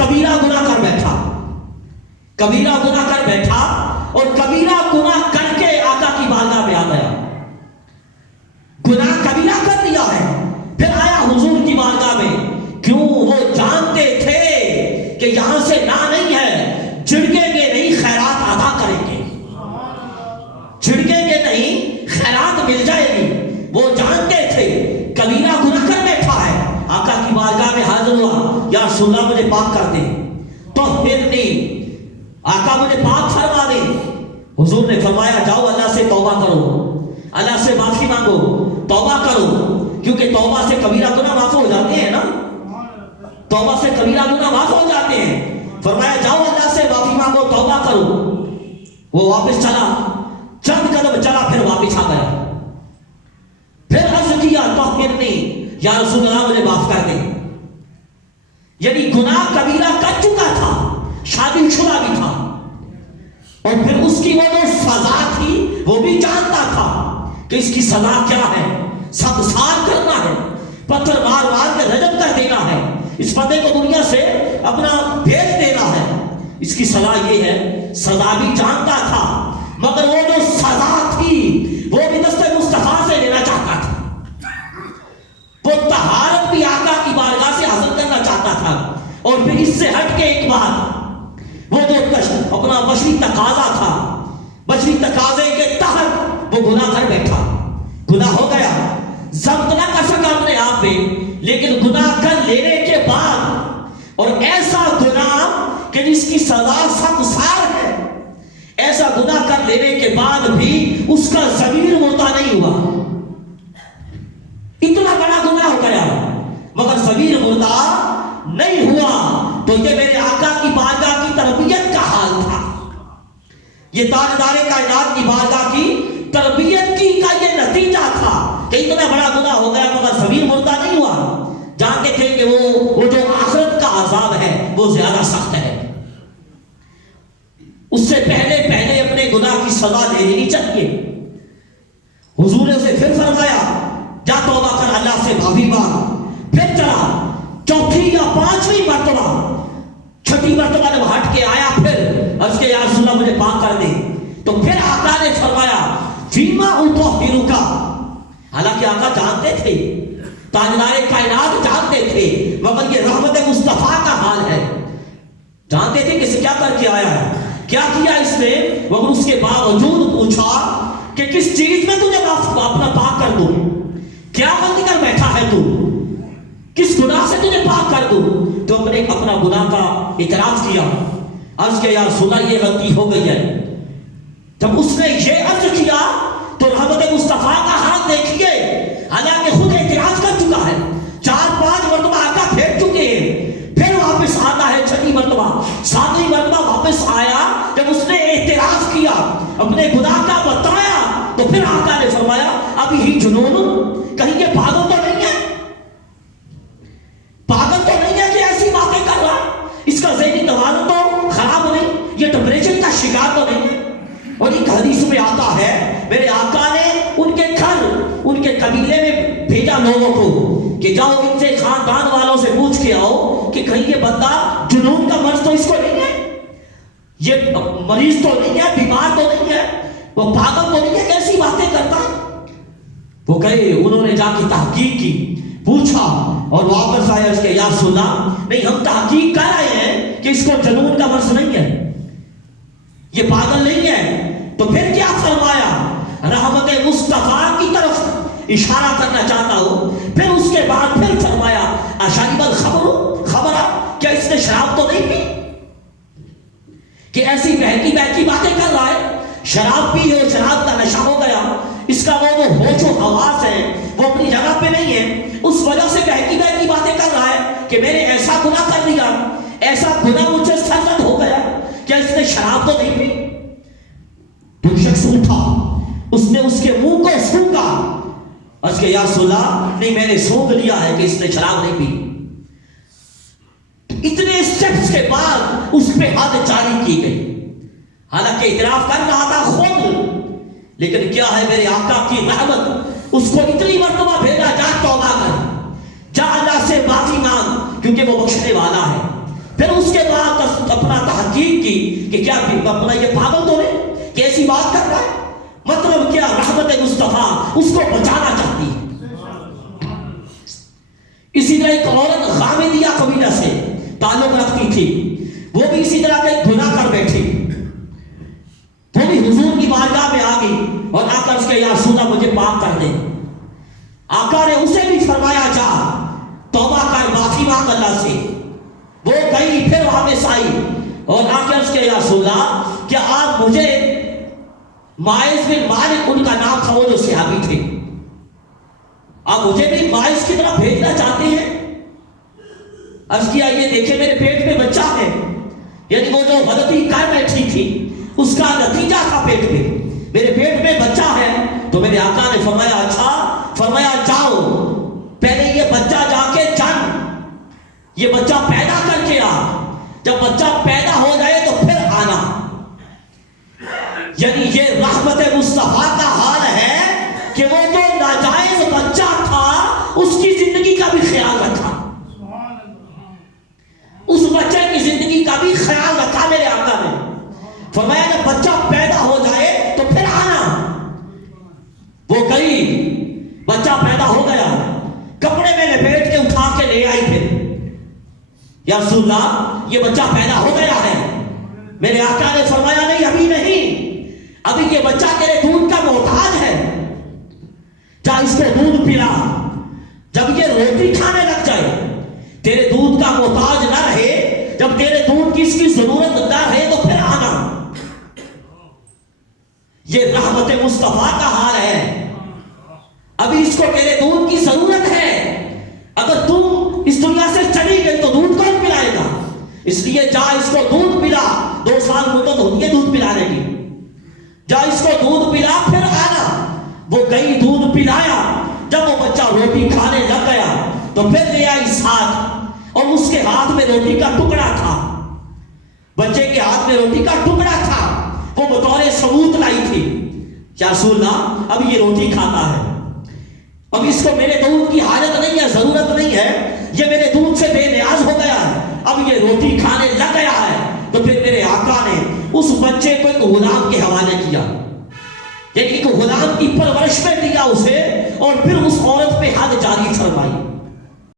کبیرہ گناہ کر بیٹھا، کبیرہ گناہ کر بیٹھا، اور کبیرہ گناہ کر کے آقا کی بارگاہ میں آ گیا، گناہ کبیرہ کر لیا ہے، پھر آیا حضور کی بارگاہ میں، کیوں؟ وہ جانتے تھے کہ یہاں سے نہ نہیں ہے، جھڑکیں گے نہیں خیرات ادا کریں گے، جھڑکیں گے نہیں خیرات مل جائے گی، وہ جانتے تھے کبیرہ گناہ کر بیٹھا ہے، آقا کی بارگاہ میں حاضر ہوا، یا رسول اللہ مجھے پاک کر دے، تو پھر نہیں آقا مجھے پاک فرما دے۔ حضور نے فرمایا جاؤ اللہ سے توبہ کرو، اللہ سے معافی مانگو، توبہ کرو، کیونکہ توبہ سے کبیرہ گناہ معاف ہو جاتے ہیں نا، توبہ سے کبیرہ گناہ معاف ہو جاتے ہیں۔ فرمایا جاؤ اللہ سے معافی مانگو، توبہ کرو۔ وہ واپس چلا، چند قدم چلا، پھر واپس آ گیا، پھر عرض کیا توقیر نے یا رسول اللہ مجھے معاف کر دے، یعنی گناہ کبیرہ کر چکا تھا، شادی شدہ بھی تھا، اور پھر اس کی وہ جو سزا تھی وہ بھی جانتا تھا کہ اس کی سزا کیا ہے، سبزار کرنا ہے، پتھر مار مار کے رجم کر دینا ہے، اس بندے کو دنیا سے اپنا بھیج دینا ہے، اس کی سزا یہ ہے، سزا بھی جانتا تھا، مگر وہ جو سزا تھی وہ بھی دست مصطفیٰ سے لینا چاہتا تھا، وہ طہارت بھی آقا کی بارگاہ سے حاصل کرنا چاہتا تھا، اور پھر اس سے ہٹ کے ایک بات، وہ جو اپنا بشری تقاضا تھا، بشری تقاضے کے تحت وہ گناہ کر بیٹھا، گناہ ہو گیا، ضبط نہ کر سکا اپنے آپ پہ، لیکن گناہ کر لینے کے بعد، اور ایسا گناہ کہ جس کی سزا 7 سال ہے، ایسا گناہ کر لینے کے بعد بھی اس کا ضمیر مردہ نہیں ہوا، اتنا بڑا گناہ ہو گیا مگر ضمیر مردہ نہیں ہوا، تو یہ میرے آقا کی بارگاہ کی تربیت کا حال تھا، یہ تاجدار کائنات کی بارگاہ کی تربیت کی کا یہ نتیجہ تھا کہ اتنا بڑا گناہ ہو گیا مگر ضمیر مردہ نہیں ہوا، جانتے تھے کہ وہ جو آخرت کا عذاب ہے وہ زیادہ سخت ہے، اس سے پہلے اپنے گناہ کی سزا دے دینی چاہیے۔ حضور نے اسے پھر فرمایا جا توبہ کر اللہ سے معافی مانگ، پھر چلا، چوتھی یا 5ویں مرتبہ، 6ٹھی مرتبہ جب ہٹ کے آیا، پھر عرض کہ یا رسول اللہ مجھے پاک کر دے، تو پھر آقا نے فرمایا فیما اطہرک، حالانکہ آقا جانتے تھے، تاجدار کائنات جانتے تھے، مگر یہ رحمت مصطفیٰ کا حال ہے، جانتے تھے کہ کیا کر کے آیا ہے، کیا کیا اس نے، مگر اس کے باوجود پوچھا کہ کس چیز میں تجھے اپنا پاک کر دوں، کیا غلطی کر بیٹھا ہے تو، کس گناہ سے تجھے پاک کر دوں، تو اپنا گناہ کا اعتراف کیا، عرض کہ یا رسول اللہ یہ غلطی ہو گئی ہے، جب اس نے یہ عرض کیا تو رحمت مصطفیٰ کا حال دیکھیے، حالانکہ خود اعتراف کر چکا ہے، 4-5 مرتبہ آقا پھیر چکے ہیں، پھر واپس آتا ہے 6ٹھی مرتبہ، 7ویں مرتبہ واپس آیا، جب اس نے اعتراف کیا، اپنے گناہ کا بتایا، تو پھر آقا نے فرمایا ابھی ہی جنون، کہیں یہ پاگل تو نہیں ہے، پاگل تو نہیں ہے کہ ایسی باتیں کر رہا، اس کا ذہنی توازن تو خراب نہیں، یہ ڈپریشن کا شکار تو نہیں ہے۔ اور ایک حدیث میں آتا ہے میرے آقا نے ان کے گھر، ان کے قبیلے میں بھیجا لوگوں کو کہ جاؤ ان سے خاندان والوں سے پوچھ کے آؤ کہ کہیں یہ بندہ جنون کا مرض تو اس کو نہیں ہے، یہ مریض تو نہیں ہے، بیمار تو نہیں ہے، وہ پاگل تو نہیں ہے، کیسی باتیں کرتا ہے۔ وہ گئے، انہوں نے جا کے تحقیق کی، پوچھا، اور واپس آئے، اس کے یا رسول اللہ نہیں ہم تحقیق کر رہے ہیں کہ اس کو جنون کا مرض نہیں ہے، یہ پاگل نہیں ہے۔ تو پھر کیا فرمایا، رحمت مصطفیٰ کی طرف اشارہ کرنا چاہتا ہوں، پھر اس کے بعد پھر فرمایا اشرب الخمر خبرہ، کیا اس نے شراب تو نہیں پی کہ ایسی بہکی بہکی باتیں کر رہا ہے، شراب پی ہو، شراب کا نشہ ہو گیا، اس کا وہ ہوش و حواس ہے وہ اپنی جگہ پہ نہیں ہے، اس وجہ سے بہکی بہکی باتیں کر رہا ہے کہ میں نے ایسا گناہ کر دیا، ایسا گناہ مجھ سے سرزد ہو گیا، کیا اس نے شراب تو نہیں پی؟ تو شخص اٹھا، اس نے اس کے منہ کو سونگا، اس کے یا رسول اللہ نہیں میں نے سونگ لیا ہے کہ اس نے شراب نہیں پی۔ اتنے سٹیپس کے بعد اس پہ حد جاری کی گئی، حالانکہ اعتراف کر رہا تھا خود، لیکن کیا ہے میرے آقا کی رحمت، اس کو اتنی مرتبہ بھیجا جا توبہ کر، جا اللہ سے معافی مانگ، کیونکہ وہ بخشنے والا ہے۔ پھر اس کے بعد اپنا تحقیق کی کہ کیا اپنا یہ پاگل تو نہیں کہ ایسی بات کر رہا ہے. مطلب کیا رحمت مصطفیٰ اس کو بچانا چاہتی ہے. اسی طرح ایک عورت غامدیہ قبیلہ سے تعلق رکھتی تھی، وہ بھی اسی طرح کا گناہ کر بیٹھی. وہ بھی حضور کی بارگاہ میں آ گئی اور آ کر اس کے یا رسول اللہ مجھے پاک کر دے. آقا نے اسے بھی فرمایا جا توبہ کر، معافی مانگ اللہ سے. وہ گئی، پھر واپس آئی اور آ کر اس کے یا رسول اللہ کیا آپ مجھے ماعز بن مالک ان کا نام تھا، وہ جو صحابی تھے، آپ مجھے بھی ماعز کی طرف بھیجنا چاہتے ہیں؟ عرض کیا یہ دیکھیں میرے پیٹ میں بچہ ہے. یعنی وہ جو غلطی کر بیٹھی تھی اس کا نتیجہ تھا پیٹ میں، میرے پیٹ میں بچہ ہے. تو میرے آقا نے فرمایا اچھا، فرمایا جاؤ پہلے یہ بچہ جا کے جن، یہ بچہ پیدا کر کے آ، جب بچہ پیدا ہو جائے تو پھر آنا. یعنی یہ رحمت مصطفیٰ کا حال ہے کہ وہ جو ناجائز بچہ تھا اس کی زندگی کا بھی خیال رکھا، اس بچے کی زندگی کا بھی خیال رکھا. میرے آقا نے فرمایا جب بچہ پیدا ہو جائے تو پھر آنا. وہ گئی، بچہ پیدا ہو گیا، کپڑے میں لپیٹ کے اٹھا کے لے آئی. پھر یا رسول اللہ یہ بچہ پیدا ہو گیا ہے. میرے آقا نے فرمایا نہیں، ابھی نہیں، ابھی یہ بچہ تیرے دودھ کا محتاج ہے، جا اس کو دودھ پلا. جب یہ روٹی کھانے لگ جائے، تیرے دودھ کا محتاج نہ رہے، جب تیرے دودھ کی اس کی ضرورت نہ رہے تو پھر آنا. یہ رحمت مصطفیٰ کا حال ہے. ابھی اس کو تیرے دودھ کی ضرورت ہے، اگر تم اس دنیا سے چلی گئی تو دودھ کون پلائے گا؟ اس لیے جا اس کو دودھ پلا. 2 سال مدت ہوتی ہے دودھ پلانے کی، جا اس کو دودھ پلا پھر آنا. وہ گئی، دودھ پلایا. جب وہ بچہ روٹی کھانے لگ گیا تو پھر لے آئی ساتھ، اور اس کے ہاتھ میں روٹی کا ٹکڑا تھا، بچے کے ہاتھ میں روٹی کا ٹکڑا تھا. وہ بطور ثبوت لائی تھی، یا رسول اللہ اب یہ روٹی کھاتا ہے، اب اس کو میرے دودھ کی حاجت نہیں ہے، ضرورت نہیں ہے، یہ میرے دودھ سے بے نیاز ہو گیا ہے، اب یہ روٹی کھانے لگ گیا ہے. تو پھر میرے آقا نے اس بچے کو ایک غلام کے حوالے کیا، یعنی ایک غلام کی پرورش میں دیا اسے، اور پھر اس عورت پہ حد جاری فرمائی.